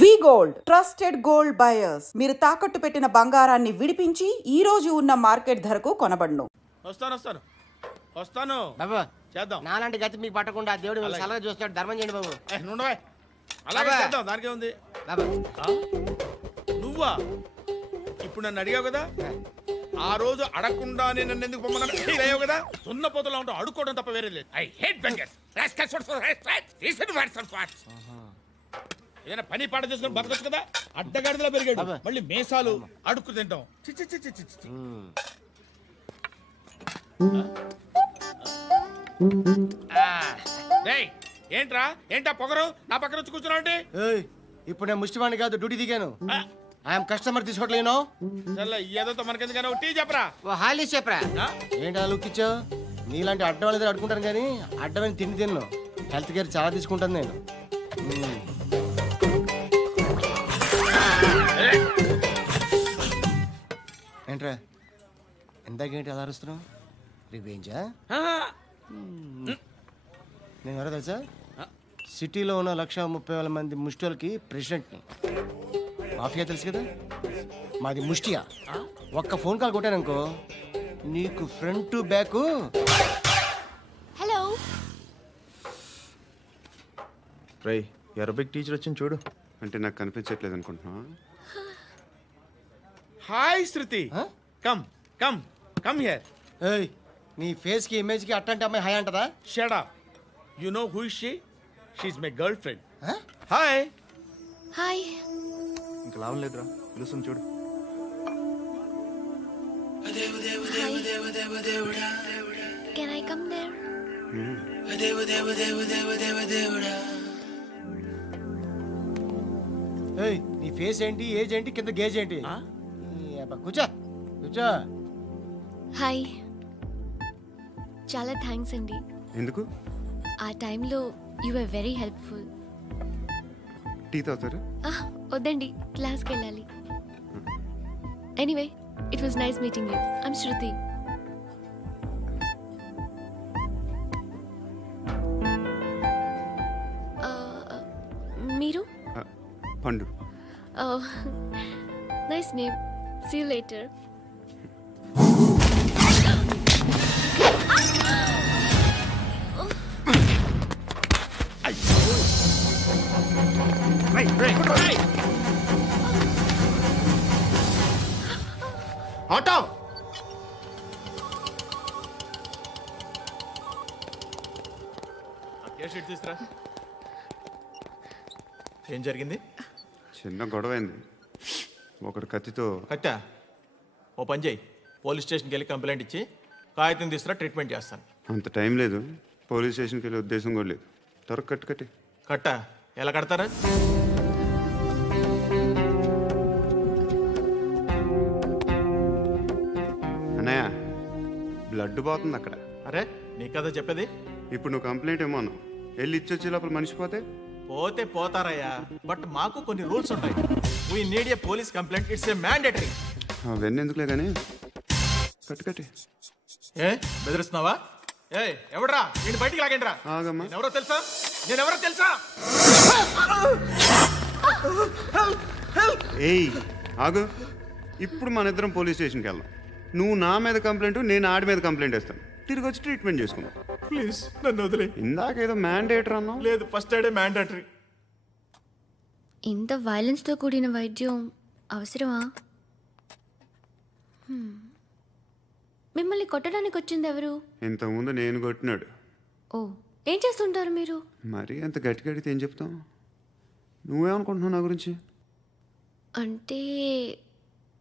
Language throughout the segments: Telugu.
వి గోల్డ్ ట్రస్టెడ్ గోల్డ్ బయర్స్. మీరు తాకట్టు పెట్టిన బంగారాన్ని విడిపించి ఈ రోజు ఉన్న మార్కెట్ ధరకు కొనబడును. వస్తాను బాబు. చేద్దాం. నాలాంటి గతి మీకు పట్టకుండా దేవుడు సలహా చూస్తాడు. ధర్మం చేయండి బాబు. అలాగే చేద్దాం. దానికే ఉంది. నువ్వా ఇప్పుడు నన్ను అడిగావు కదా, ఆ రోజు అడగకుండా నన్ను ఎందుకు పొమ్మన్నావు కదా. సున్న పోతలో ఉంటావు, అడుక్కోవడం తప్ప వేరే లేదు. I hate bangers. ఏదైనా పని పాట చేసుకుని బతకొచ్చు కదా. అడ్డగాడిలో పెరిగాడు, మళ్ళీ మేసాలు అడుక్కు తింటాం. ఏంటా పొగరు నా పక్కన వచ్చి కూర్చున్నావు అంటే? ఇప్పుడు నేను ముష్టివాణి కాదు, డ్యూటీ దిగాను. ఐఎమ్ కస్టమర్ తీసుకోవట్లేను. ఏదో మనకెందుకైనా టీ చెప్పరా, హాలీస్ చెప్పరా. ఏంటి లుక్ ఇచ్చావు? నీలాంటి అడ్డం వాళ్ళ అడుకుంటాను కానీ అడ్డమైన తిండి తిన్ను. హెల్త్ కేర్ చాలా తీసుకుంటాను నేను. ఏంట్రా ఎందాకేంటి అలా అరుస్తున్నావు? రివేంజా? నేను ఎవరో తెలుసా? సిటీలో ఉన్న 130,000 మంది ముష్టిలకి ప్రెసిడెంట్ని. మాఫియా తెలుసు కదా, మాది ముష్టియా. ఒక్క ఫోన్ కాల్ కొట్టాననుకో నీకు ఫ్రంట్ టు బ్యాక్. హలో రై, అరబిక్ టీచర్ వచ్చింది చూడు. అంటే నాకు కనిపించట్లేదు అనుకుంటున్నా. Hi Shruti, come come come here. ఏయ్, నీ ఫేస్ కి ఇమేజ్ కి అట్టంటే అమ్మాయి హాయ్ అంటదా? Shut up. You know who is she? She is my girl friend. Hi hi. ఇంకా లాభం లేదురా, పిలుస్తుంది చూడు. Can I come there? ఏయ్, నీ ఫేస్ ఏంటి, ఏజ్ ఏంటి, కింద గేజ్ ఏంటి? కూర్చో కూర్చో. హాయ్, చాలా థ్యాంక్స్ అండి. ఎందుకు? ఆ టైంలో you are very helpful. Tea తాగుతారా? వద్దండి, క్లాస్కి వెళ్ళాలి. Anyway, it was nice meeting you. I'm Shruti. మీరు? Pandu. Nice name. See you later. Auto తీసురా. ఏం జరిగింది? చిన్న గొడవ అయింది. ఒకడు కత్తితో. కట్టా? ఓ పని చేయి, పోలీస్ స్టేషన్కి వెళ్ళి కంప్లైంట్ ఇచ్చి కాగితం తీసుకురా, ట్రీట్మెంట్ చేస్తాను. అంత టైం లేదు, పోలీస్ స్టేషన్కి వెళ్ళే ఉద్దేశం కూడా లేదు. త్వరగా కట్టి. కట్టా? ఎలా కడతారా? అన్నయ్య, బ్లడ్ పోతుంది అక్కడ. అరే, నీ కదా చెప్పేది. ఇప్పుడు నువ్వు కంప్లైంట్ ఏమో అన్నావు, వెళ్ళి ఇచ్చొచ్చే లోపల మనిషి పోతే పోతారయ్యా, బట్ మాకు కొన్ని రూల్స్ ఉంటాయి. We need a police complaint, it's a mandatory. అవన్నీ ఎందుకులే కానీ కట్టి. ఏ బెదిరిస్తున్నావా? ఏ ఎవడ్రా, నేను బయటికి లాగండి రా. ఆగమ్మా. నేనెవరో తెలుసా? ఏయ్ ఆగు. ఇప్పుడు మన ఇద్దరం పోలీస్ స్టేషన్కి వెళ్దాం. నువ్వు నా మీద కంప్లైంట్, నేను ఆడి మీద కంప్లైంట్ వేస్తాను. తిరిగి వచ్చి ట్రీట్మెంట్ చేసుకుందాం. ప్లీజ్ నన్ను వదిలే. ఇందాకేదో మ్యాండేటర్ అన్నావు. లేదు, ఫస్ట్ ఎయిడే మ్యాండేటరీ. ఇంత వైలెన్స్తో కూడిన వైద్యం అవసరమా? మిమ్మల్ని కొట్టడానికి వచ్చింది ఎవరు? ఇంతకుముందు నేను కొట్టినాడు. ఓ, ఏం చేస్తుంటారు మీరు? మరి అంత గట్టిగా అడిగితే ఏం చెప్తావు? నువ్వేమనుకుంటున్నావు నా గురించి? అంటే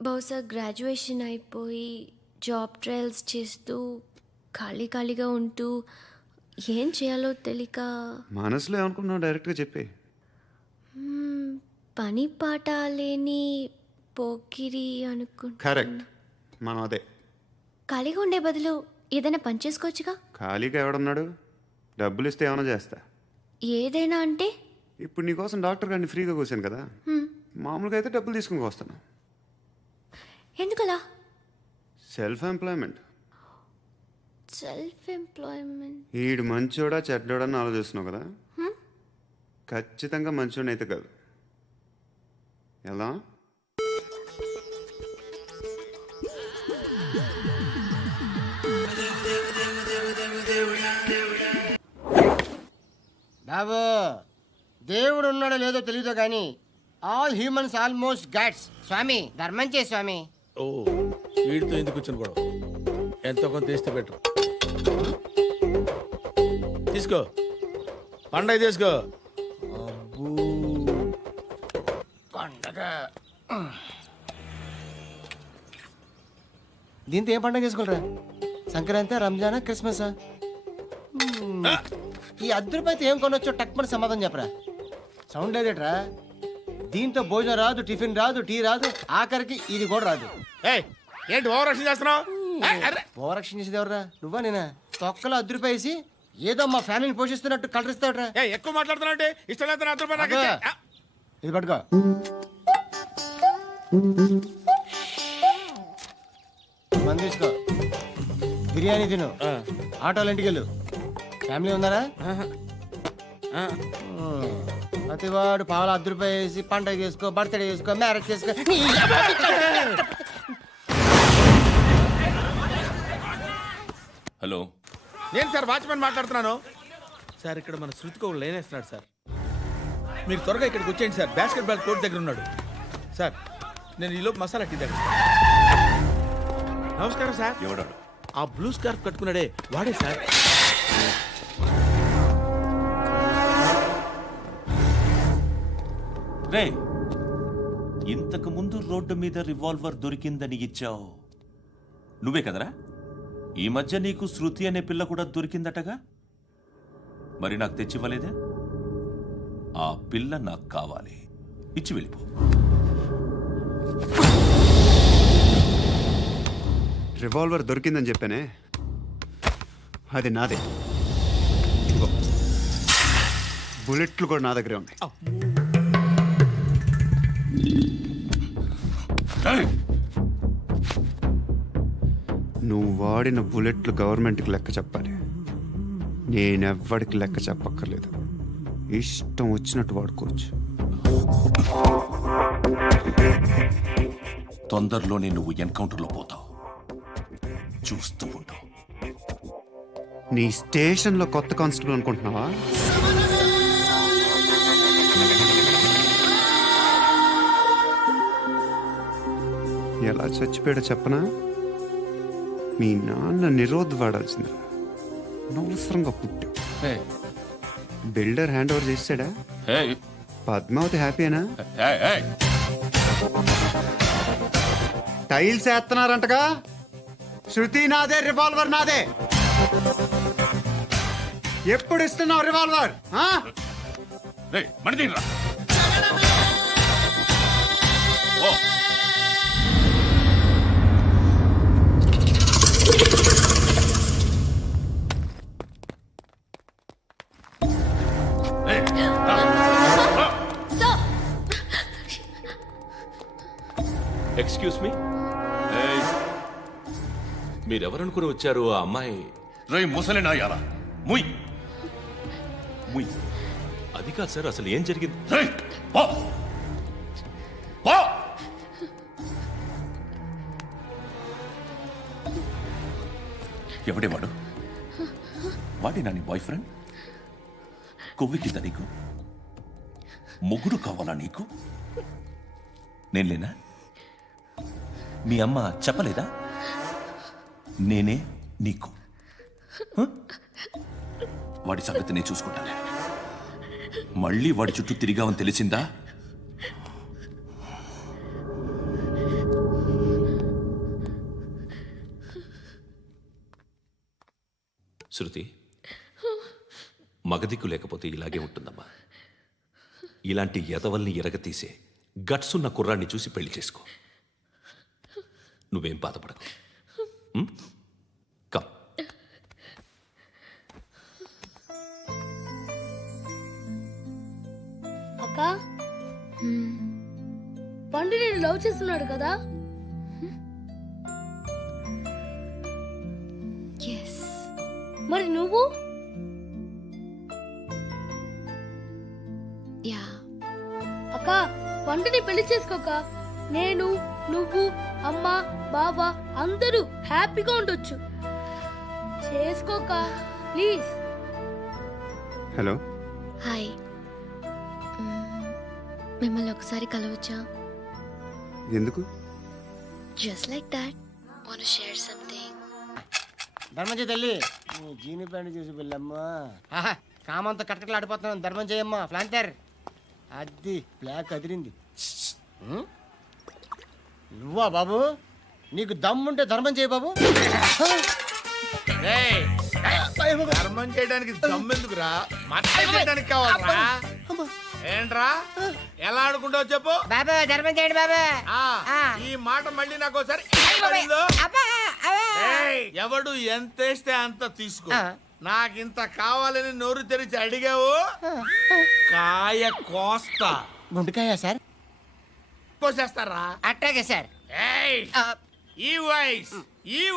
బహుశా గ్రాడ్యుయేషన్ అయిపోయి జాబ్ ట్రయల్స్ చేస్తూ ఖాళీగా ఉంటూ ఏం చేయాలో తెలియక. మనసులో ఏమనుకుంటున్నావు డైరెక్ట్గా చెప్పే. పని పాట లేని పోకిరి అనుకుంటా. కరెక్ట్, మనం అదే. ఖాళీగా ఉండే బదులు ఏదైనా పని చేసుకోవచ్చుగా. ఖాళీగా ఎవడన్నాడు? డబ్బులు ఇస్తే ఏమైనా చేస్తా. ఏదైనా అంటే? ఇప్పుడు నీకోసం డాక్టర్ గారిని ఫ్రీగా కూర్చాను కదా, మామూలుగా అయితే డబ్బులు తీసుకుని వస్తాను. ఎందుకలా? Self employment. ఈడు మంచోడా చెడ్డోడా అని ఆలోచిస్తున్నావు కదా. ఖచ్చితంగా మంచోడని అయితే కాదు, ఎలా? బాబు దేవుడు ఉన్నాడో లేదో తెలియదు కానీ ఆల్ హ్యూమన్స్ ఆల్మోస్ట్ గాడ్స్. స్వామి ధర్మం చే స్వామి. ఓ వీడితో ఎందుకు కూర్చొని కూడా ఎంతో కొంత తీస్తే బెటర్. తీసుకో పండగ తీసుకో. పండగ దీంతో ఏం పండగ చేసుకోలేరా? సంక్రాంతి, రంజానా, క్రిస్మసా? ఈ అద్దరిపైతే ఏం కొనొచ్చో టక్మని సమాధానం చెప్పరా. సౌండ్ లేదేట్రా? దీంతో భోజనం రాదు, టిఫిన్ రాదు, టీ రాదు, ఆఖరికి ఇది కూడా రాదు. ఏంటి ఓవర్ రక్షణ చేస్తున్నావు? ఓవరక్షణ చేసేది ఎవరా? నువ్వా నేనా? తొక్కలో అద్దరిపేసి ఏదో మా ఫ్యామిలీని పోషిస్తున్నట్టు కలరిస్తాడ్రా. ఎక్కువ మాట్లాడుతున్నా ఇష్టం లేదు. ఇది పట్టుకో. మంది తీసుకో, బిర్యానీ తిను, ఆటోలు ఇంటికి వెళ్ళు. ఫ్యామిలీ ఉందారా? ప్రతివాడు పావులు అద్దరిపేసి పండగ చేసుకో, బర్త్డే చేసుకో, మ్యారేజ్ చేసుకో. హలో, నేను సార్ వాచ్మెన్ మాట్లాడుతున్నాను. సార్ ఇక్కడ మన శృతికి ఒక లైన్ వేస్తున్నాడు సార్. మీరు త్వరగా ఇక్కడికి వచ్చేయండి సార్. బాస్కెట్ బాల్ కోర్ట్ దగ్గర ఉన్నాడు సార్. నేను ఈలోపు మసాలా టీ దగ్గర. నమస్కారం సార్. ఎవడాడు? ఆ బ్లూ స్కార్ఫ్ కట్టుకున్నాడే వాడే సార్. రే, ఇంతకు ముందు రోడ్డు మీద రివాల్వర్ దొరికిందని ఇచ్చావు నువ్వే కదరా? ఈ మధ్య నీకు శృతి అనే పిల్ల కూడా దొరికిందటగా? మరి నాకు తెచ్చివ్వలేదే? ఆ పిల్ల నాకు కావాలి, ఇచ్చి వెళ్ళిపో. రివాల్వర్ దొరికిందని చెప్పానే, అది నాదే. బుల్లెట్లు కూడా నా దగ్గరే ఉన్నాయి. నువ్వు వాడిన బుల్లెట్లు గవర్నమెంట్కి లెక్క చెప్పాలి. నేనెవ్వడికి లెక్క చెప్పక్కర్లేదు. ఇష్టం వచ్చినట్టు వాడుకోవచ్చు. తొందరలోనే నువ్వు ఎన్కౌంటర్లో పోతావు, చూస్తూ ఉంటావు. నీ స్టేషన్లో కొత్త కానిస్టేబుల్ అనుకుంటున్నావా? ఎలా చచ్చిపోయాడో చెప్పనా? మీ నాన్న నిరోధ్ వాడాల్సింది. అనవసరంగా పుట్టావు. బిల్డర్ హ్యాండ్ ఓవర్ చేసాడా? పద్మావతి హ్యాపీనా? టైల్స్ వేస్తున్నారంటగా. శృతి నాదే, రివాల్వర్ నాదే. ఎప్పుడు ఇస్తున్నావు రివాల్వర్? ఎక్స్క్యూజ్ మీ, మీరెవరనుకుని వచ్చారు? ఆ అమ్మాయి రే ముసలి నాయాలా, ముయ్ ముయ్. అది కాదు సార్, అసలు ఏం జరిగింది? ఎవడే వాడు? వాడేనా నీ బాయ్ ఫ్రెండ్? కొవ్వికిందా నీకు? మొగుడు కావాలా నీకు? నేను లేనా? మీ అమ్మ చెప్పలేదా? నేనే నీకు. వాడి సంగతి నేను చూసుకుంటానే. మళ్ళీ వాడి చుట్టూ తిరిగావని తెలిసిందా? శృతి, మగదిక్కు లేకపోతే ఇలాగే ఉంటుందమ్మా. ఇలాంటి ఎదవల్ని ఎరగతీసే గట్స్ ఉన్న కుర్రాన్ని చూసి పెళ్లి చేసుకో. నువ్వేం బాధపడకు. కమ్. అక్క, పండు నేను లవ్ చేస్తున్నాడు కదా? మరి నువ్వు? యా, అక్క వంటని పెళ్లి చేసుకోక నేను నువ్వు అమ్మ బావ అందరూ హ్యాపీగా ఉండొచ్చు. చేసుకోక ప్లీజ్. హలో. హాయ్. మిమ్మల్ని ఒకసారి కలవచ్చా? ఎందుకు? Just like that. Want to share something. ధర్మం చేయి తల్లి. జీని ప్యాంట్ చూసి వెళ్ళమ్మా. కామంతో కట్టకలాడిపోతున్నాను. ధర్మం చేయమ్మా. ఫ్లాంటర్ అది బ్లాక్ అదిరింది. నువ్వా బాబు? నీకు దమ్ముంటే ధర్మం చేయి బాబు. ధర్మం చేయడానికి దమ్మెందుకురా? మర్డర్ చేయడానికి కావాలరా? ఏంట్రా ఎలా ఆడుకుంటావు చెప్పు. బాబా ధర్మం చేయండి బాబా. ఈ మాట మళ్ళీ నాకు ఒకసారి ఎవడు ఎంత వేస్తే అంత తీసుకో. నాకింత కావాలని నోరు తెరిచి అడిగావు, కాయ కోస్తా. గుండెకాయ సార్? కోసేస్తారా? అట్టాగే సార్. ఈ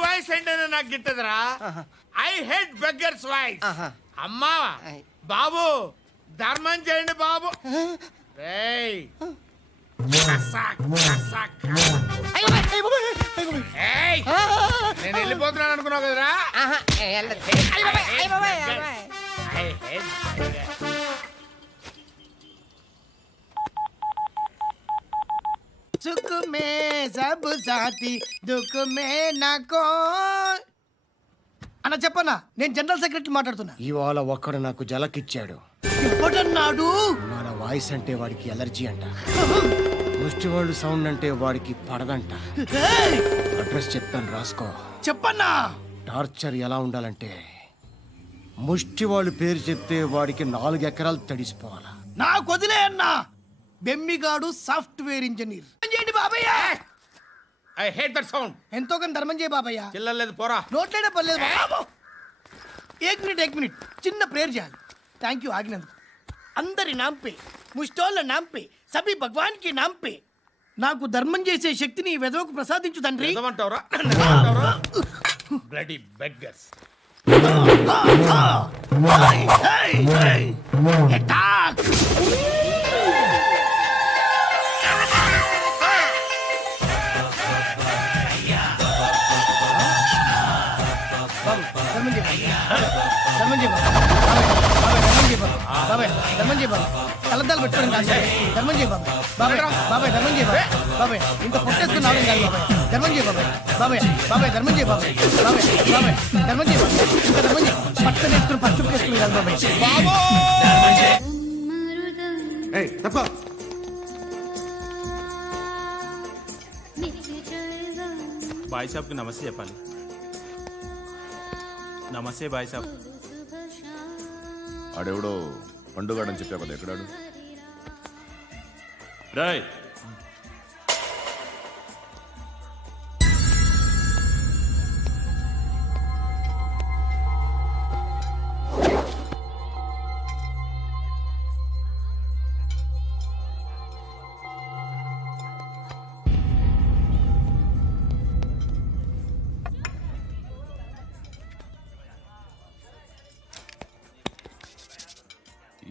వాయిస్ అంటేనే నాకు గిట్టదురా. I hate beggars voice. అమ్మా బాబు ధర్మం చేయండి బాబు. నేను వెళ్ళిపోతున్నాను అనుకున్నావు కదరా. सुख में सब साथी दुख में नाको. అన్న చెప్పన్నా, నేను జనరల్ సెక్రటరీ మాట్లాడుతున్నా. ఇవాళ ఒక్కడు నాకు జలకిచ్చాడు. ఎవడన్నాడు? మన వాయిస్ అంటే వాడికి ఎలర్జీ అంట. ముష్టి వాళ్ళు సౌండ్ అంటే వాడికి పడదంట. అడ్రస్ చెప్తాను రాసుకో. చెప్పన్నా. టార్చర్ ఎలా ఉండాలంటే ముష్టి వాళ్ళు పేరు చెప్తే వాడికి 4 ఎకరాలు తడిసిపోవాలా. నాకు వదిలే అన్నా. బెమ్మిగాడు సాఫ్ట్వేర్ ఇంజనీర్. చేయండి బాబయ్య. I hate that sound. ఎంతో కొంత ధర్మం చేయ బాబయ్య. చిల్లలేదు పోరా. నోట్లేనే పర్లేదు బాబు. ఏక్ మినిట్ చిన్న ప్రేయర్ చేయాలి. థ్యాంక్ యూ ఆగినందుకు. అందరి నాంపే, ముష్టోళ్ళ నాంపే, సభీ భగవాన్ కి నాంపే నాకు ధర్మం చేసే శక్తిని ఈ వెదవకు ప్రసాదించు తండ్రి. Bloody beggars. అటాక్. కలద్దాలు పెట్టుకోండి కాదు. ధర్మం చేయ బాబాయ్. బాబాయ్ ధర్మం చేయ బాబాయ్. ఇంత పొట్టేసుకుని రావడం కాదు బాబాయ్. ధర్మం చేయ బాబాయ్. బాబాయ్ ధర్మం చేయ బాబాయ్. ధర్మం చేయ ఇంకా ధర్మం చేయ. పట్టణ వేసుకుని పచ్చుకు వేసుకుని కాదు బాబాయ్. బాయ్ సాబ్కి నమస్తే చెప్పాలి. నమస్తే బాయ్ సాబ్. ఆడెవడో పండుగాడని చెప్పావు కదా, ఎక్కడాడు? రాయ్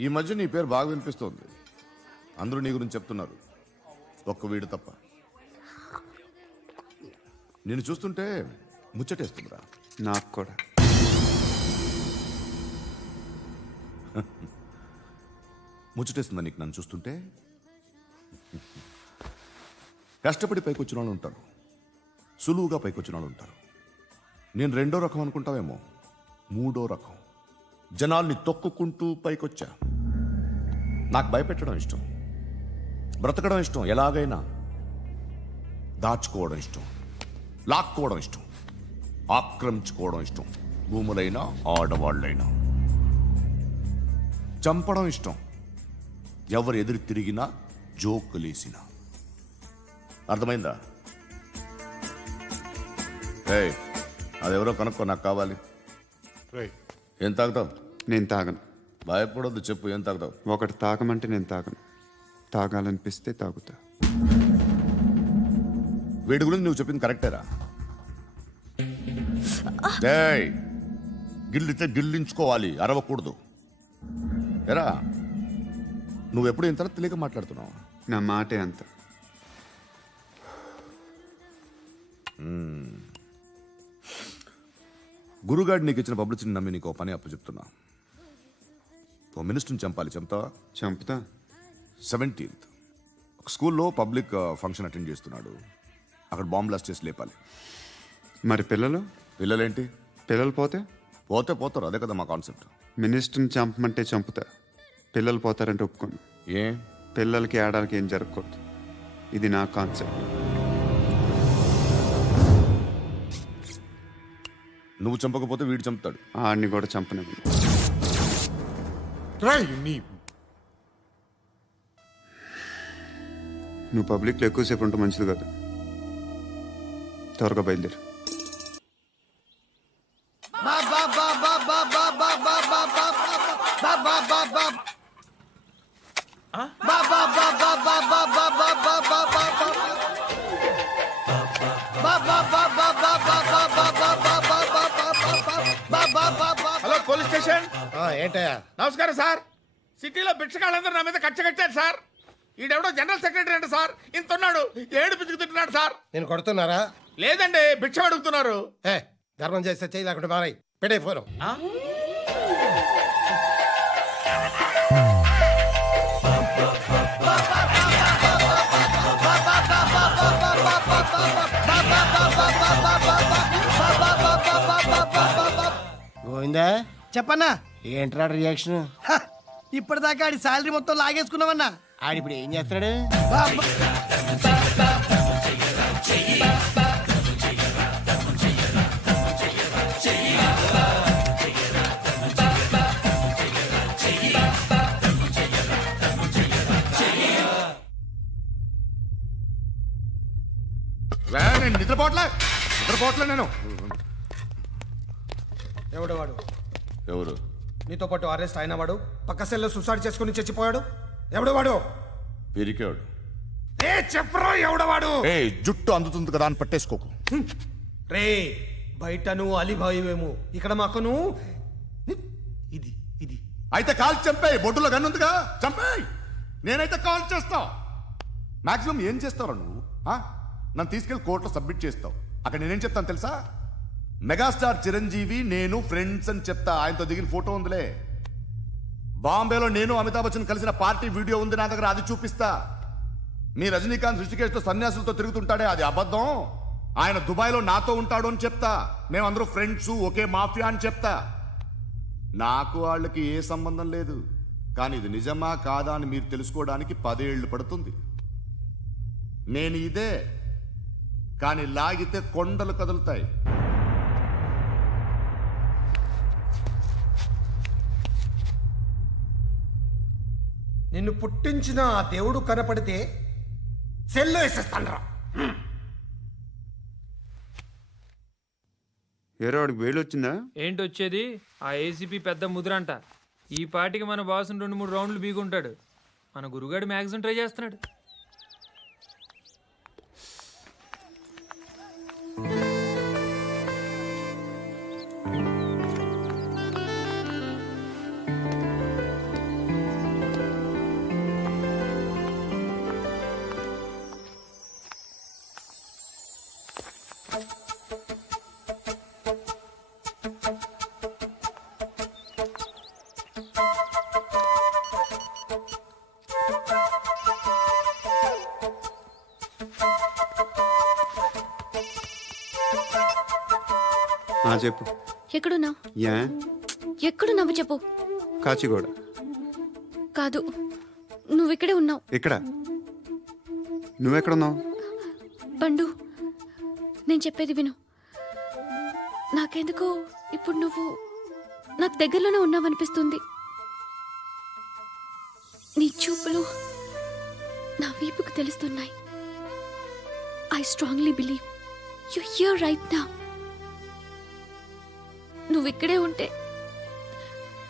ఈ మధ్య నీ పేరు బాగా వినిపిస్తోంది. అందరూ నీ గురించి చెప్తున్నారు, ఒక్క వీడు తప్ప. నేను చూస్తుంటే ముచ్చటేస్తుందిరా. నాకు కూడా. ముచ్చటేస్తుందా నీకు నన్ను చూస్తుంటే? కష్టపడి పైకొచ్చిన వాళ్ళు ఉంటారు, సులువుగా పైకొచ్చిన వాళ్ళు ఉంటారు. నేను 2వ రకం అనుకుంటావేమో, 3వ రకం. జనాల్ని తొక్కుకుంటూ పైకొచ్చా. నాకు భయపెట్టడం ఇష్టం, బ్రతకడం ఇష్టం, ఎలాగైనా దాచుకోవడం ఇష్టం, లాక్కోవడం ఇష్టం, ఆక్రమించుకోవడం ఇష్టం. భూములైనా ఆడవాళ్ళైనా చంపడం ఇష్టం. ఎవరు ఎదురు తిరిగినా జోకులేసినా. అర్థమైందా? అదెవరో కనుక్కో, నాకు కావాలి. ఏం తాగుతావు? నేను తాగను. భయపడొద్దు, చెప్పు ఏం తాగుతావు? ఒకటి తాగమంటే నేను తాగను. తాగాలనిపిస్తే తాగుతా. వీడి గురించి నువ్వు చెప్పింది కరెక్టేరా? గిల్లితే గిల్లించుకోవాలి, అరవకూడదు. ఎరా నువ్వెప్పుడు ఇంత తెలియక మాట్లాడుతున్నావు? నా మాటే అంత. గురుగాడు నీకు ఇచ్చిన పబ్లిసిటీని నమ్మి నీకు పని అప్పు చెప్తున్నా. ఓ మినిస్టర్ని చంపాలి, చంపుతావా? చంపుతా. 17th ఒక స్కూల్లో పబ్లిక్ ఫంక్షన్ అటెండ్ చేస్తున్నాడు. అక్కడ బాంబ్ బ్లాస్ట్ చేసి లేపాలి. మరి పిల్లలేంటి? పిల్లలు పోతే పోతారు. అదే కదా మా కాన్సెప్ట్. మినిస్టర్ని చంపమంటే చంపుతా, పిల్లలు పోతారంటే ఒప్పుకోను. ఏ పిల్లలకి ఆడాలకి ఏం జరగకూడదు. ఇది నా కాన్సెప్ట్. నువ్వు చంపకపోతే వీడు చంపుతాడు. ఆడిని కూడా చంపనివ్వను. నువ్వు పబ్లిక్లో ఎక్కువసేపు ఉంటే మంచిది కాదు. త్వరగా బయలుదేరు. Hello police station. ఏంటయ్యా? నమస్కారం సార్. సిటీలో భిక్షగాళ్ళందరూ నా మీద కచ్చ కట్టారు సార్. ఈడెవడో జనరల్ సెక్రటరీ అంటే సార్, ఇంత ఉన్నాడు, ఏడు పిచ్చుకు తింటున్నాడు సార్. నేను కొడుతున్నారా? లేదండి, భిక్ష అడుగుతున్నారు. ధర్మం చేస్తే చేయి, లేకుంటే మారాయి. పెట్టే ఫోను. గోవిందా, చెప్పన్నా. ఏంట్రా రియాక్షన్? ఇప్పటిదాకా ఆడి శాలరీ మొత్తం లాగేసుకున్నావన్నా. ఆడిప్పుడు ఏం చేస్తున్నాడు? నేను నిద్రపోవట్లే నేను. ఎవడు వాడు? ఎవరు? నీతో పాటు అరెస్ట్ అయిన వాడు, పక్క సెల్లో సూసైడ్ చేసుకుని చచ్చిపోయాడు. ఎవడు వాడు? పిరికాడు. చెప్పరా ఎవడవాడు? జుట్టు అందుతుంది కదా అని పట్టేసుకోకు. రే, బయట నువ్వు అలీబాయివేమో, ఇక్కడ మాకు నువ్వు ఇది ఇది. అయితే కాల్ చంపేయి. బొడ్డులో గన్నుందిగా, చంపేయి. నేనైతే కాల్ చేస్తా. మాక్సిమం ఏం చేస్తావు నువ్వు? నన్ను తీసుకెళ్లి కోర్టులో సబ్మిట్ చేస్తావు. అక్కడ నేనేం చెప్తాను తెలుసా? మెగాస్టార్ చిరంజీవి నేను ఫ్రెండ్స్ అని చెప్తా. ఆయనతో దిగిన ఫోటో ఉందిలే. బాంబేలో నేను అమితాబ్ బచ్చన్ కలిసిన పార్టీ వీడియో ఉంది నా దగ్గర, అది చూపిస్తా. మీ రజనీకాంత్ ఋషికేష్తో సన్యాసులతో తిరుగుతుంటాడే, అది అబద్ధం. ఆయన దుబాయ్లో నాతో ఉంటాడు అని చెప్తా. మేమందరూ ఫ్రెండ్స్, ఒకే మాఫియా అని చెప్తా. నాకు వాళ్ళకి ఏ సంబంధం లేదు. కానీ ఇది నిజమా కాదా అని మీరు తెలుసుకోవడానికి 10 ఏళ్ళు పడుతుంది. నేను ఇదే, కానీ లాగితే కొండలు కదులుతాయి. నిన్ను పుట్టించిన ఆ దేవుడు కనపడితే సెల్లో వేసేస్తానరా. వాడికి వేలు వచ్చిందా? ఏంటి వచ్చేది? ఆ ఏసీపీ పెద్ద ముద్రంట. ఈ పాటికి మన బాసును 2-3 రౌండ్లు బీగుంటాడు. మన గురుగాడు మ్యాక్సిమం ట్రై చేస్తున్నాడు. చెప్పు. ఎక్కడున్నావు? యా ఎక్కడున్నావు చెప్పు. కాచిగూడ. కాదు, నువ్వు ఇక్కడే ఉన్నావు. ఇక్కడ? నువ్వెక్కడున్నావు? పండు, నేను చెప్పేది విను. నాకెందుకో ఇప్పుడు నువ్వు నాకు దగ్గరలోనే ఉన్నావనిపిస్తుంది. నీ చూపులు నా వీపుకు తెలుస్తున్నాయి. I strongly believe you here right now. నువ్వు ఇక్కడే ఉంటే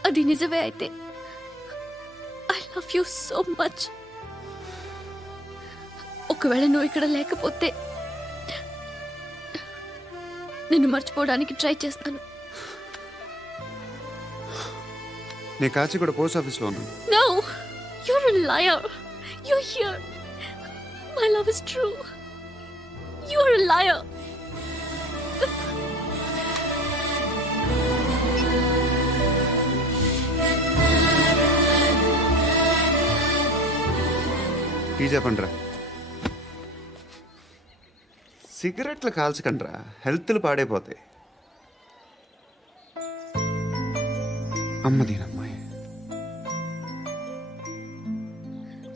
అది నిజమే అయితే I love you so much. ఒకవేళ నువ్వు ఇక్కడ లేకపోతే నిన్ను మర్చిపోవడానికి ట్రై చేస్తాను. నేను కాచిగూడ పోస్ట్ ఆఫీస్లో ఉన్నాను. No, you're a liar. You're here. My love is true. You are a liar. Tea చెప్పండిరా. సిగరెట్లు కాల్చకండ్రా, హెల్త్లు పాడైపోతాయి. అమ్మదీనమ్మాయి.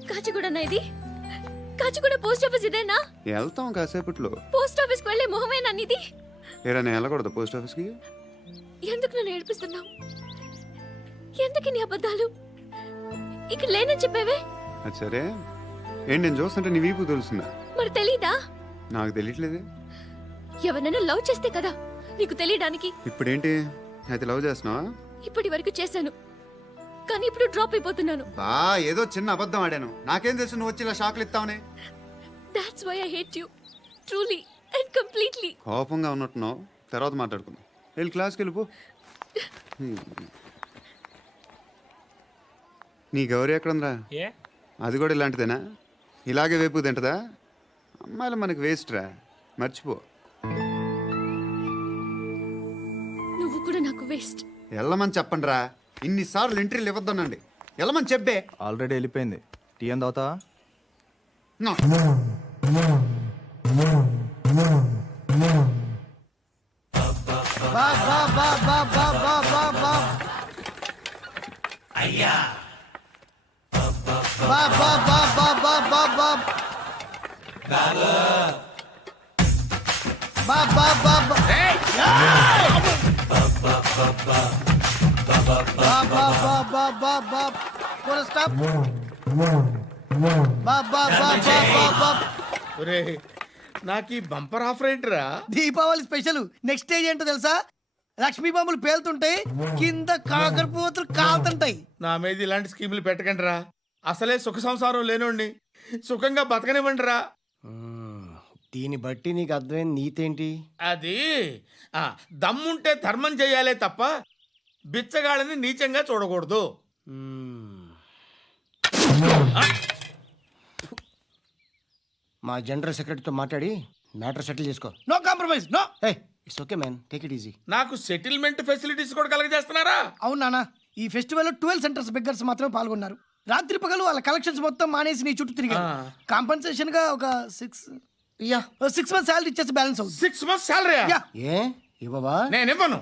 కాచిగూడనా ఇది? కాచిగూడ పోస్ట్ ఆఫీస్ ఇదేనా? వెళ్తాం కాసేపట్లో. పోస్ట్ ఆఫీస్కి వెళ్ళే మొహమేనా ఇది? ఏరా నేను వెళ్ళకూడదు పోస్ట్ ఆఫీస్కి? ఎందుకు నన్ను ఏడిపిస్తున్నావు? ఎందుకు నీ అబద్ధాలు? ఇక్కడ లేనని చెప్పేవే. అది సరే, ఏంటి నేను చూస్తుంటే నీ వీపు తెలుస్తుందా? మరి తెలీదా? నాకు తెలియట్లేదే. ఎవరైనా లవ్ చేస్తే కదా నీకు తెలియడానికి. ఇప్పుడేంటి అయితే లవ్ చేస్తున్నావా? ఇప్పటి వరకు చేశాను, కానీ ఇప్పుడు డ్రాప్ అయిపోతున్నాను. ఏదో చిన్న అబద్ధం ఆడాను. నాకేం తెలుసు నువ్వు వచ్చి ఇలా షాక్లు ఇస్తావనే. That's why I hate you. Truly and completely. కోపంగా ఉన్నట్టున్నావు, తర్వాత మాట్లాడుకుందాం. వెళ్ళి క్లాస్కి వెళ్ళిపో. నీ గౌరీ ఎక్కడుందిరా? అది కూడా ఇలాంటిదేనా? ఇలాగే వేపు తింటదా? అమ్మాయిలు మనకి వేస్ట్ రా, మర్చిపో. నువ్వు కూడా నాకు వేస్ట్. వెళ్ళమని చెప్పండి రా. ఇన్నిసార్లు ఎంట్రీలు ఇవ్వద్దనండి. వెళ్ళమని చెప్పే. ఆల్రెడీ వెళ్ళిపోయింది. టీ అని తాగుతావా? అయ్యా నాకు ఈ బంపర్ ఆఫర్ ఏంటిరా? దీపావళి స్పెషల్. నెక్స్ట్ స్టేజ్ ఏంటో తెలుసా? లక్ష్మీ బాంబులు పేలుతుంటాయి, కింద కాకరపోతులు కాలుతుంటాయి. నా మీద ఇలాంటి స్కీములు పెట్టకండి రా. అసలే సుఖ సంసారం లేనోడిని సుఖంగా బతకనివ్వండి రా. దీన్ని బట్టి నీకు అర్థమైన నీతేంటి? అది దమ్ముంటే ధర్మం చేయాలే తప్ప బిచ్చగాళ్ళని నీచంగా చూడకూడదు. మా జనరల్ సెక్రటరీతో మాట్లాడి మ్యాటర్ సెటిల్ చేసుకో. No compromise. No. It's okay man, take it easy. నాకు సెటిల్మెంట్ ఫెసిలిటీస్ కూడా కలగజేస్తున్నారా? అవును నాన్న, ఈ ఫెస్టివల్ 12 సెంటర్స్ బెగ్గర్స్ మాత్రమే పాల్గొన్నారు. రాత్రి పగలు వాళ్ళ కలెక్షన్స్ మొత్తం మానేసి నీ చుట్టూ తిరిగారు. కాంపన్సేషన్ గా ఒక 6 months సాలరీ ఇచ్చేసి బ్యాలెన్స్ అవుతుంది. 6 months సాలరీ? ఏ ఇవ్వవా? నేను ఇవ్వను.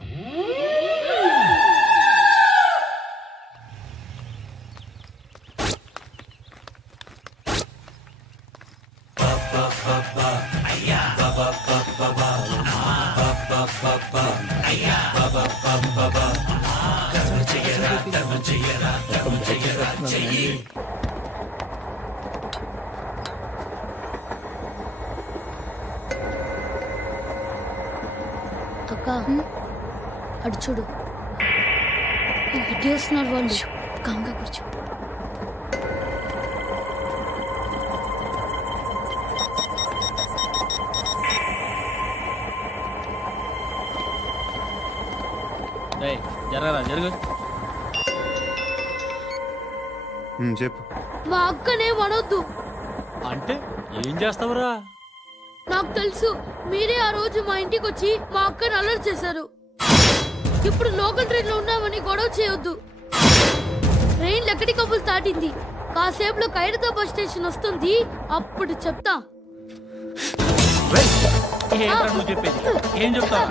అక్క అటు చూడు, వస్తున్నారు వాళ్ళు. కామ్గా కూర్చో. జరగరా జరుగు. చెప్పు. మా అక్కనే వనొద్దు. అంటే ఏం చేస్తావురా? నాకు తెలుసు, మీరే ఆ రోజు మా ఇంటికి వచ్చి మా అక్కని అలర్ట్ చేశారు. ఇప్పుడు లోకల్ ట్రైన్ లో ఉన్నామని గొడవ చేయొద్దు. ట్రైన్ లక్కడి కబుల్ దాటింది. కాసేపులో ఖైరతాబాద్ స్టేషన్ వస్తుంది, అప్పుడు చెప్తా. ఏం చెప్తావు?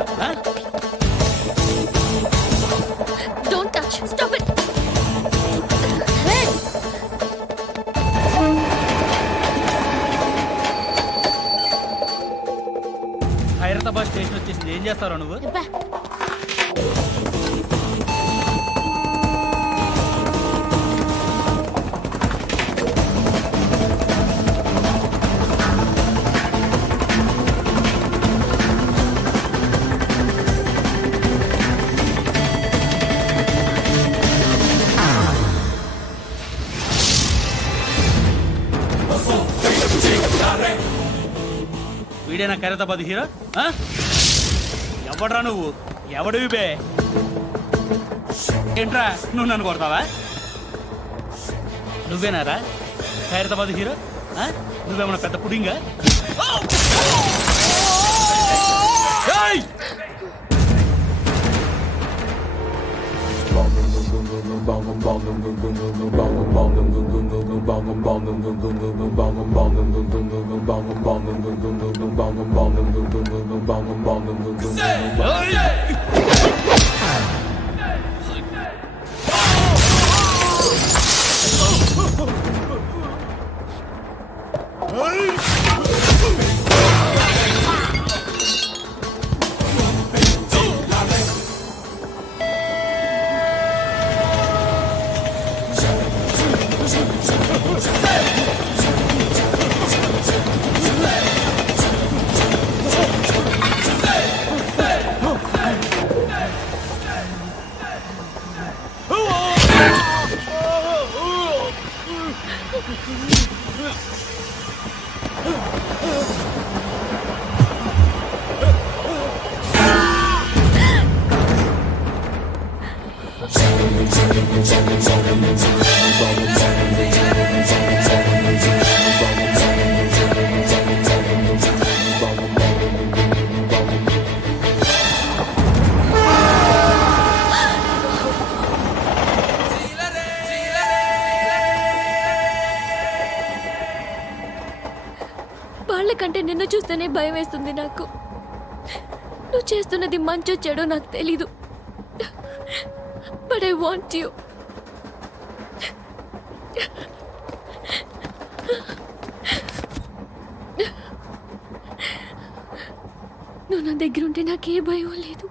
Don't touch. Stop it. Khairatabad station వచ్చేసింది. ఏం చేస్తారా నువ్వు? వీడేనా ఖైరతాబాద్ హీరో? ఎవడ్రా నువ్వు? ఎవడివి బే? ఏంట్రా నువ్వు నన్ను కొడతావా? నువ్వేనారా ఖైరతాబాద్ హీరో? నువ్వేమన్నా పెద్ద పుడింగా? వాళ్ళకంటే నిన్ను చూస్తేనే భయం వేస్తుంది నాకు. నువ్వు చేస్తున్నది మంచో చెడో నాకు తెలీదు. But I want you. నువ్వు నా దగ్గర ఉంటే నాకే భయం లేదు.